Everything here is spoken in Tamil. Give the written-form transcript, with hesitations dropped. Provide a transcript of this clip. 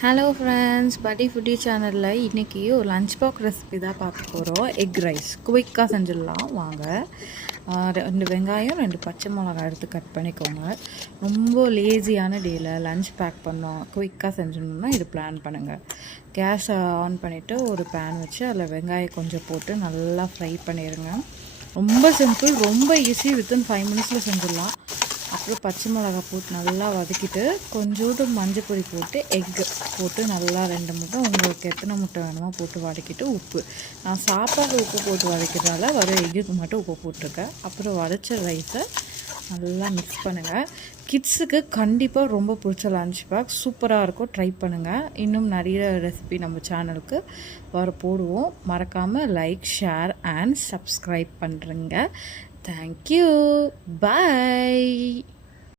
ஹலோ ஃப்ரெண்ட்ஸ், பட்டி ஃபுட்டி சேனலில் இன்றைக்கி ஒரு லஞ்ச் பாக்ஸ் ரெசிபி தான் பார்க்க போகிறோம். எக் ரைஸ் குயிக்காக செஞ்சிடலாம் வாங்க. 2 வெங்காயம் 2 பச்சை மிளகாய் எடுத்து கட் பண்ணிக்கோங்க. ரொம்ப லேசியான டேயில் லஞ்ச் பேக் பண்ணோம் குயிக்காக செஞ்சிடணும்னா இது பிளான் பண்ணுங்கள். கேஸை ஆன் பண்ணிவிட்டு ஒரு பேன் வச்சு அதில் வெங்காயம் கொஞ்சம் போட்டு நல்லா ஃப்ரை பண்ணிடுங்க. ரொம்ப சிம்பிள், ரொம்ப ஈஸி, வித்தின் 5 மினிட்ஸில் செஞ்சிடலாம். அப்புறம் பச்சை மிளகா போட்டு நல்லா வதக்கிட்டு கொஞ்சோண்டு மஞ்சள் பொடி போட்டு எக்கு போட்டு நல்லா 2 முட்டை, உங்களுக்கு எத்தனை முட்டை வேணுமோ போட்டு வதக்கிட்டு உப்பு, நான் சாப்பாடு உப்பு போட்டு வதக்கிறதால வர எக்குக்கு மட்டும் உப்பு போட்டிருக்கேன். அப்புறம் வதச்ச ரைஸை நல்லா மிக்ஸ் பண்ணுங்கள். கிட்ஸுக்கு கண்டிப்பாக ரொம்ப பிடிச்ச லஞ்ச் பேக் சூப்பராக இருக்கும், ட்ரை பண்ணுங்கள். இன்னும் நிறைய ரெசிபி நம்ம சேனலுக்கு போடுவோம். மறக்காமல் லைக், ஷேர் அண்ட் சப்ஸ்கிரைப் பண்ணுறேங்க. Thank you. Bye.